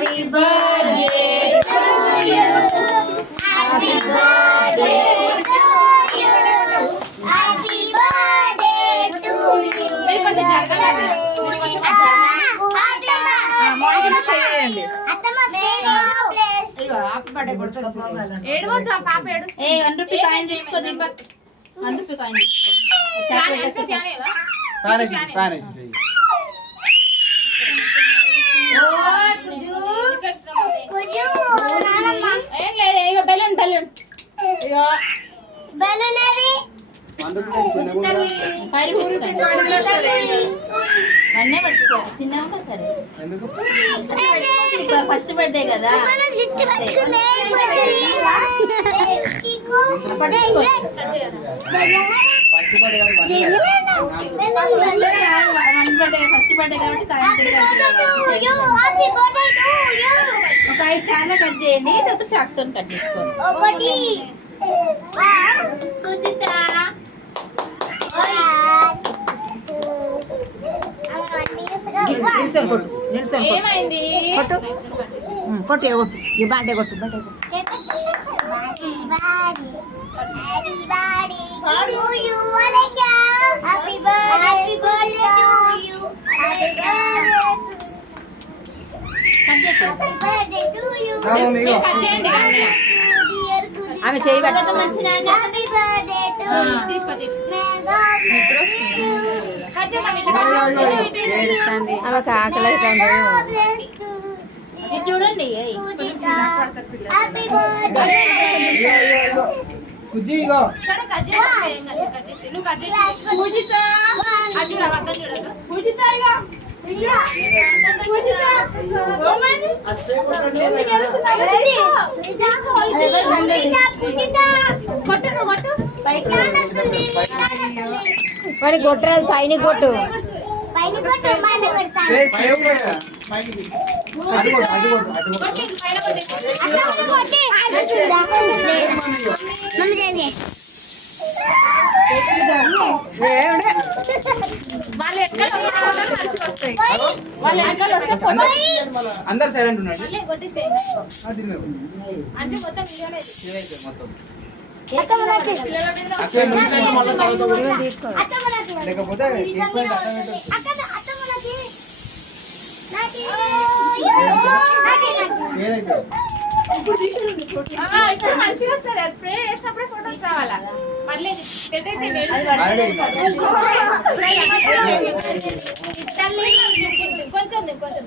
Happy birthday to you. Happy birthday to you. Happy birthday to you. First birthday కదా first birthday కాబట్టి ఒక 5 సార్లు cut చేయండి, ఒక చాక్తో కట్ చేసుకోండి. కొట్టు ఈ బాండే కొట్టు ఆమె చేయి మంచి ఆమెకు ఆకలి అవుతుంది చూడండి. మరి కొట్టరాదు, పైన కొట్టు. అందరు సైలెంట్ ఉన్నాడు. లేకపోతే మంచిగా వస్తుంది. స్ప్రే చేసినప్పుడే ఫోటోస్ రావాలా. మళ్ళీ కొంచెం కొంచెం